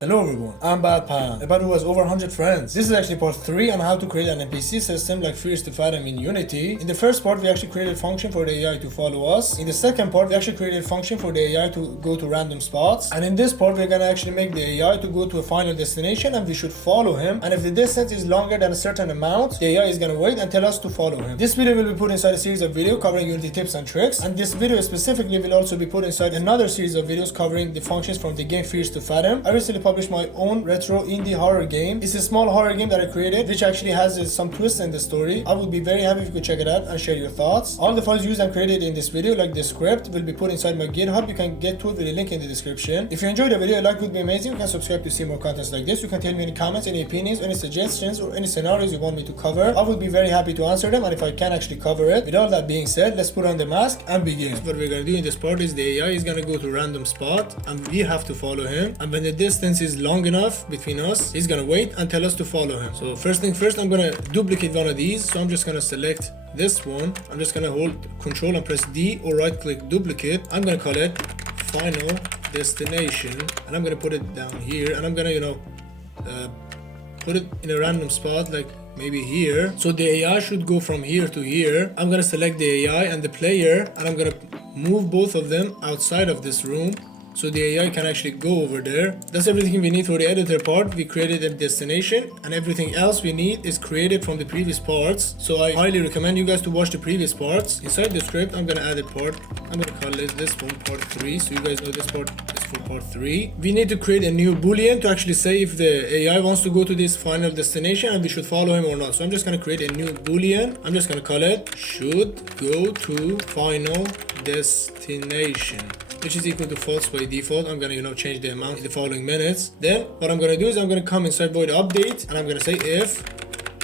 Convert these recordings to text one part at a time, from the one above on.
Hello everyone, I'm Batpan, a bot who has over 100 friends. This is actually part 3 on how to create an NPC system like Fears to Fathom in Unity. In the first part, we actually created a function for the AI to follow us. In the second part, we actually created a function for the AI to go to random spots. And in this part, we're gonna actually make the AI to go to a final destination and we should follow him. And if the distance is longer than a certain amount, the AI is gonna wait and tell us to follow him. This video will be put inside a series of videos covering Unity tips and tricks. And this video specifically will also be put inside another series of videos covering the functions from the game Fears to Fathom. I recently published my own retro indie horror game. It's a small horror game that I created which actually has some twists in the story. I would be very happy if you could check it out and share your thoughts. All the files used and created in this video, like the script, will be put inside my GitHub. You can get to it with a link in the description. If you enjoyed the video, a like would be amazing. You can subscribe to see more contents like this. You can tell me any comments, any opinions, any suggestions, or any scenarios you want me to cover. I would be very happy to answer them, and if I can actually cover it. With all that being said, let's put on the mask and begin. What we're gonna do in this part is the AI is gonna go to a random spot and we have to follow him, and when the distance is long enough between us, he's gonna wait and tell us to follow him. So first thing first, I'm gonna duplicate one of these. So I'm just gonna select this one. I'm just gonna hold Control and press D or right click duplicate. I'm gonna call it final destination, and I'm gonna put it down here, and I'm gonna put it in a random spot, like maybe here. So the AI should go from here to here. I'm gonna select the AI and the player, and I'm gonna move both of them outside of this room so the AI can actually go over there. That's everything we need for the editor part. We created a destination, and everything else we need is created from the previous parts. So I highly recommend you guys to watch the previous parts. Inside the script, I'm gonna add a part. I'm gonna call this one part 3, so you guys know this part is for part 3. We need to create a new boolean to actually say if the AI wants to go to this final destination and we should follow him or not. So I'm just gonna create a new boolean. I'm just gonna call it should go to final destination, which is equal to false by default. I'm gonna change the amount in the following minutes. Then what I'm gonna do is I'm gonna come inside void update, and I'm gonna say if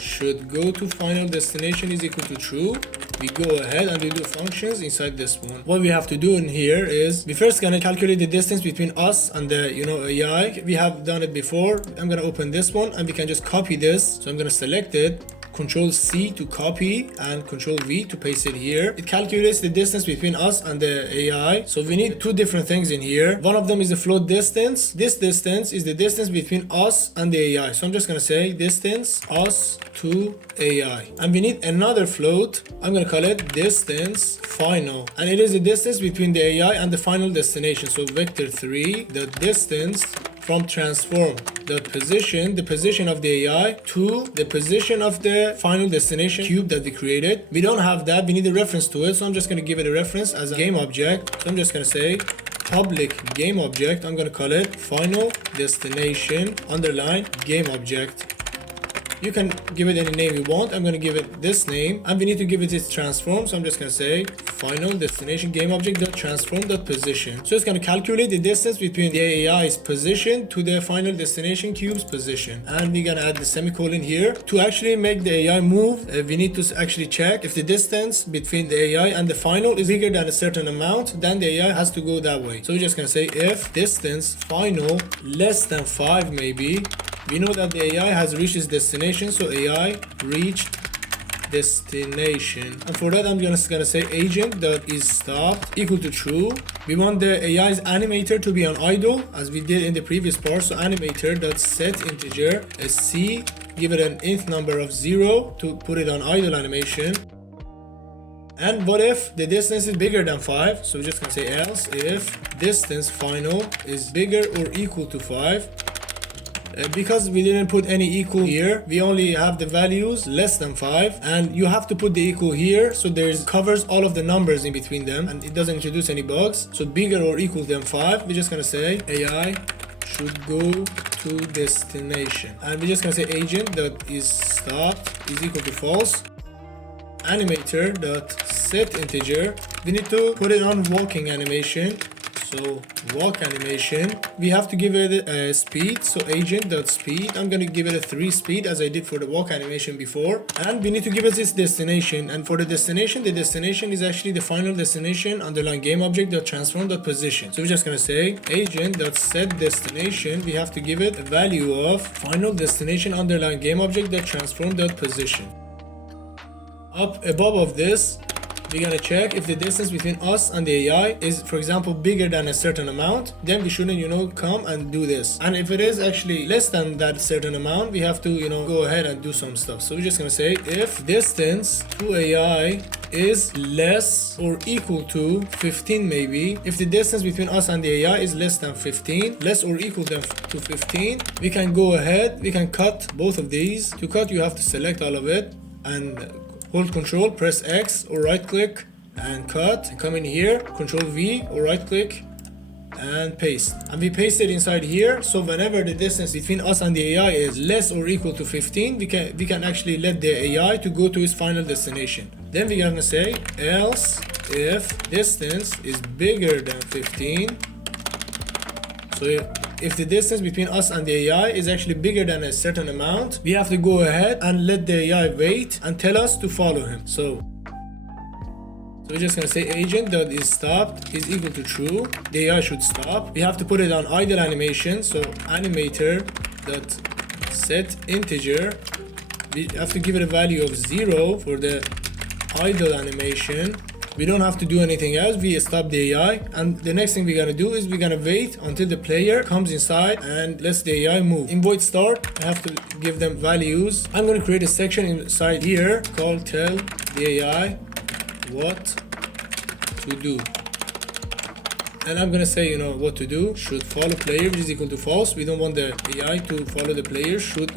should go to final destination is equal to true. We go ahead and we do functions inside this one. What we have to do in here is we first gonna calculate the distance between us and the AI. We have done it before. I'm gonna open this one and we can just copy this. So I'm gonna select it, Control C to copy and Control V to paste it here. It calculates the distance between us and the AI. So we need two different things in here. One of them is the float distance. This distance is the distance between us and the AI. So I'm just gonna say distance us to AI. And we need another float. I'm gonna call it distance final. And it is the distance between the AI and the final destination. So vector 3, the distance from transform the position of the AI to the position of the final destination cube that we created. We don't have that, we need a reference to it, so I'm just going to give it a reference as a game object. So I'm just going to say public game object. I'm going to call it final destination underline game object. You can give it any name you want. I'm going to give it this name, and we need to give it its transform. So I'm just going to say final destination game object dot transform dot position. So it's going to calculate the distance between the AI's position to the final destination cube's position. And we're going to add the semicolon here. To actually make the AI move, we need to actually check if the distance between the AI and the final is bigger than a certain amount, then the AI has to go that way. So we're just going to say if distance final less than 5 maybe. We know that the AI has reached its destination, so AI reached destination. And for that, I'm just gonna say agent that is stopped equal to true. We want the AI's animator to be on idle, as we did in the previous part. So animator dot set integer as C, give it an int number of 0 to put it on idle animation. And what if the distance is bigger than 5? So we're just gonna say else if distance final is bigger or equal to 5. Because we didn't put any equal here, we only have the values less than 5, and you have to put the equal here so there's covers all of the numbers in between them and it doesn't introduce any bugs. So bigger or equal than 5, we're just gonna say AI should go to destination, and we're just gonna say agent that is stopped is equal to false. Animator dot set integer, we need to put it on walking animation. So walk animation, we have to give it a speed, so agent.speed, I'm gonna give it a 3 speed as I did for the walk animation before. And we need to give it its destination, and for the destination is actually the final destination underline game object.transform.position. So we're just gonna say agent.set destination, we have to give it a value of final destination underline game object.transform.position. Up above of this, we're gonna check if the distance between us and the AI is, for example, bigger than a certain amount, then we shouldn't, come and do this. And if it is actually less than that certain amount, we have to, go ahead and do some stuff. So we're just gonna say if distance to AI is less or equal to 15 maybe. If the distance between us and the AI is less than 15, less or equal to 15, we can go ahead, we can cut both of these. To cut, you have to select all of it and hold Control, press X or right click and cut, and come in here, Control V or right click and paste. And we paste it inside here, so whenever the distance between us and the AI is less or equal to 15, we can actually let the AI to go to its final destination. Then we're gonna say else if distance is bigger than 15. So if the distance between us and the AI is actually bigger than a certain amount, we have to go ahead and let the AI wait and tell us to follow him. So we're just gonna say agent.is stopped is equal to true. The AI should stop. We have to put it on idle animation. So animator.set integer. We have to give it a value of 0 for the idle animation. We don't have to do anything else. We stop the AI, and the next thing we're gonna do is we're gonna wait until the player comes inside and lets the AI move. In void start, I have to give them values. I'm gonna create a section inside here called tell the AI what to do. And I'm gonna say, what to do. Should follow player, which is equal to false. We don't want the AI to follow the player. Should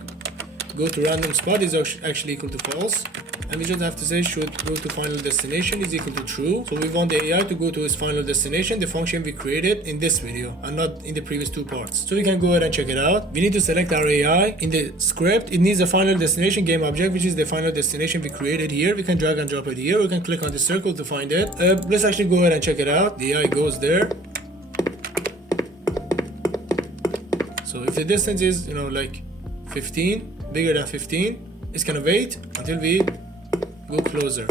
go to random spot is actually equal to false. And we just have to say should go to final destination is equal to true. So we want the AI to go to its final destination, the function we created in this video and not in the previous two parts. So we can go ahead and check it out. We need to select our AI. In the script, it needs a final destination game object, which is the final destination we created here. We can drag and drop it here. We can click on the circle to find it. Let's actually go ahead and check it out. The AI goes there. So if the distance is, like 15, bigger than 15, it's gonna wait until we go closer.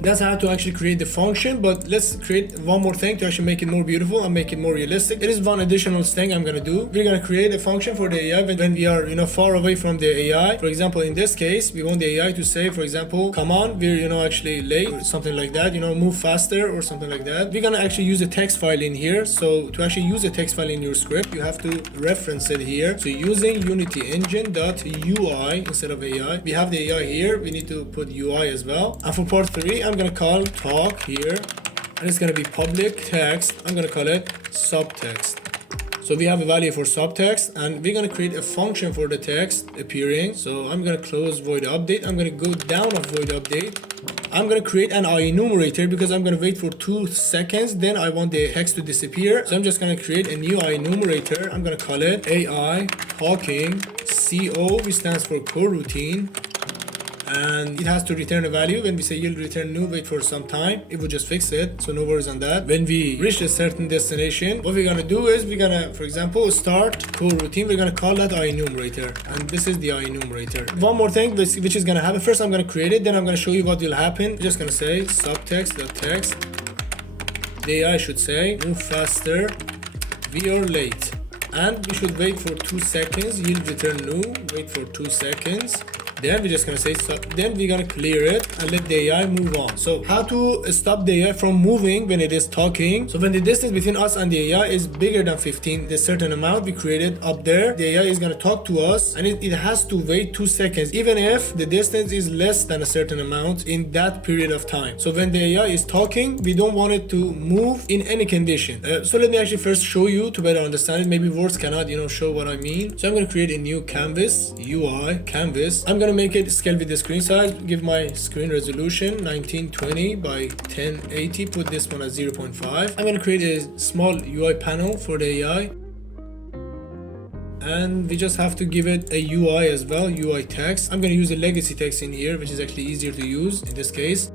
That's how to actually create the function, but let's create one more thing to actually make it more beautiful and make it more realistic. There is one additional thing I'm gonna do. We're gonna create a function for the AI when we are, far away from the AI. For example, in this case, we want the AI to say, for example, come on, we're, actually late or something like that, move faster or something like that. We're gonna actually use a text file in here. So to actually use a text file in your script, you have to reference it here. So using Unity engine.ui instead of AI. We have the AI here. We need to put UI as well. And for part 3, I'm gonna call talk here, and it's gonna be public text. I'm gonna call it subtext. So we have a value for subtext, and we're gonna create a function for the text appearing. So I'm gonna close void update. I'm gonna go down of void update. I'm gonna create an I enumerator because I'm gonna wait for 2 seconds. Then I want the text to disappear. So I'm just gonna create a new I enumerator. I'm gonna call it AI talking CO, which stands for coroutine. And it has to return a value. When we say yield return new, wait for some time, it will just fix it, so no worries on that. When we reach a certain destination, what we're gonna do is we're gonna, for example, start coroutine. We're gonna call that I enumerator, and this is the I enumerator. One more thing which is gonna happen. First I'm gonna create it, then I'm gonna show you what will happen. We're just gonna say subtext.text. The AI should say move faster, we are late, and we should wait for 2 seconds. Yield return new, wait for 2 seconds. Then we're just gonna say then we're gonna clear it and let the AI move on. So how to stop the AI from moving when it is talking? So when the distance between us and the AI is bigger than 15, the certain amount we created up there, the AI is gonna talk to us, and it has to wait 2 seconds, even if the distance is less than a certain amount in that period of time. So when the AI is talking, we don't want it to move in any condition. So let me actually first show you to better understand it. Maybe words cannot, show what I mean. So I'm gonna create a new canvas, UI canvas. I'm gonna make it scale with the screen size. Give my screen resolution 1920 by 1080. Put this one at 0.5. I'm gonna create a small UI panel for the AI, and we just have to give it a UI as well, UI text. I'm gonna use a legacy text in here, which is actually easier to use in this case.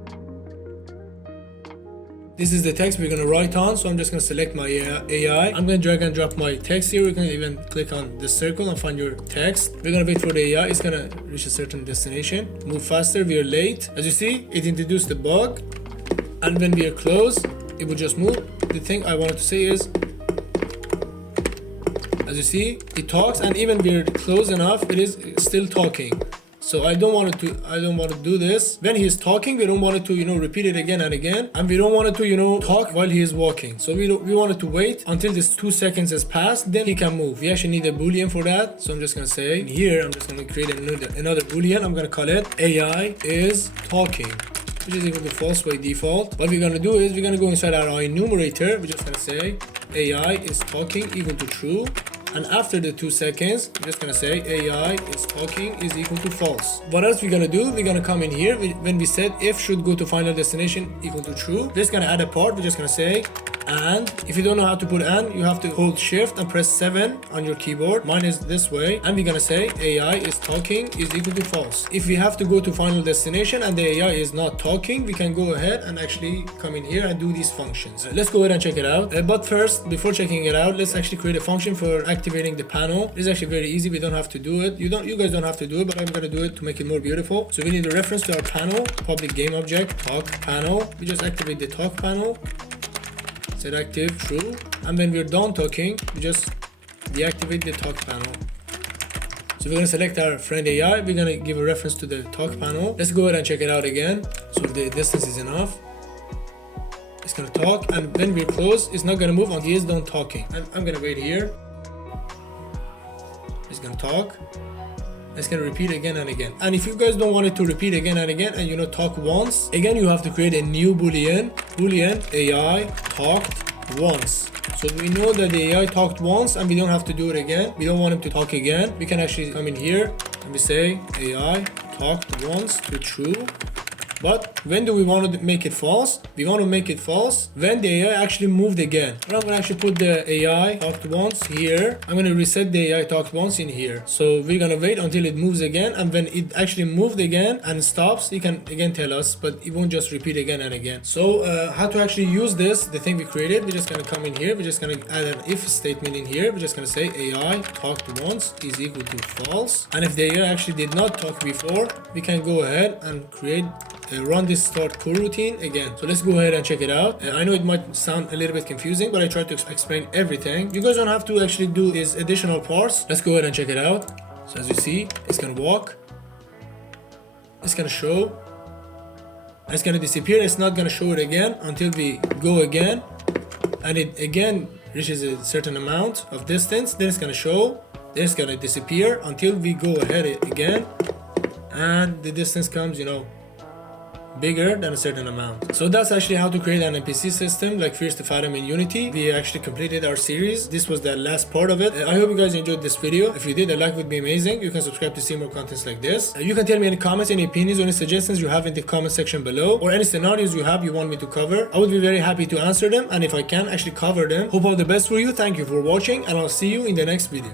This is the text we're gonna write on, so I'm just gonna select my AI. I'm gonna drag and drop my text here. You can even click on the circle and find your text. We're gonna wait for the AI. It's gonna reach a certain destination. Move faster, we are late. As you see, it introduced the bug, and when we are close, it will just move. The thing I wanted to say is, as you see, it talks, and even we're close enough, it is still talking. So I don't want to do this. When he's talking, we don't want it to, repeat it again and again. And we don't want it to, talk while he is walking. So we want it to wait until this 2 seconds has passed, then he can move. We actually need a boolean for that. So I'm just gonna say here, I'm just gonna create another boolean. I'm gonna call it AI is talking, which is equal to false by default. What we're gonna do is we're gonna go inside our enumerator. We're just gonna say AI is talking equal to true. And after the 2 seconds, we're just gonna say AI is talking is equal to false. What else we're gonna do? We're gonna come in here. When we said if should go to final destination equal to true, we're just gonna add a part. We're just gonna say and. If you don't know how to put and, you have to hold shift and press 7 on your keyboard. Mine is this way. And we're gonna say AI is talking is equal to false. If we have to go to final destination and the AI is not talking, we can go ahead and actually come in here and do these functions. Let's go ahead and check it out. But first, before checking it out, let's actually create a function for activating the panel. It's actually very easy. We don't have to do it. You guys don't have to do it, but I'm gonna do it to make it more beautiful. So we need a reference to our panel, public game object, talk panel. We just activate the talk panel. Set active true, and when we're done talking, we just deactivate the talk panel. So we're gonna select our friend AI. We're gonna give a reference to the talk panel. Let's go ahead and check it out again. So if the distance is enough, it's gonna talk, and when we're close, it's not gonna move until he is done talking. I'm gonna wait here. It's gonna talk. It's gonna repeat again and again. And if you guys don't want it to repeat again and again and talk once, again you have to create a new boolean AI talked once. So we know that the AI talked once and we don't have to do it again. We don't want him to talk again. We can actually come in here and we say AI talked once to true. But when do we want to make it false? We want to make it false when the AI actually moved again. And I'm going to actually put the AI talked once here. I'm going to reset the AI talked once in here. So we're going to wait until it moves again. And when it actually moved again and stops, it can again tell us, but it won't just repeat again and again. So how to actually use this, the thing we created, we're just going to come in here. We're just going to add an if statement in here. We're just going to say AI talked once is equal to false. And if the AI actually did not talk before, we can go ahead and create run this start coroutine again. So let's go ahead and check it out. I know it might sound a little bit confusing, but I tried to explain everything. You guys don't have to actually do these additional parts. Let's go ahead and check it out. So as you see, it's gonna walk, it's gonna show, it's gonna disappear. It's not gonna show it again until we go again, and it again reaches a certain amount of distance. Then it's gonna show, then it's gonna disappear until we go ahead again, and the distance comes, bigger than a certain amount. So that's actually how to create an NPC system like Fears to Fathom in Unity. We actually completed our series. This was the last part of it. I hope you guys enjoyed this video. If you did, a like would be amazing. You can subscribe to see more contents like this. You can tell me any comments, any opinions, or any suggestions you have in the comment section below, or any scenarios you have you want me to cover. I would be very happy to answer them, and if I can, actually cover them. Hope all the best for you. Thank you for watching, and I'll see you in the next video.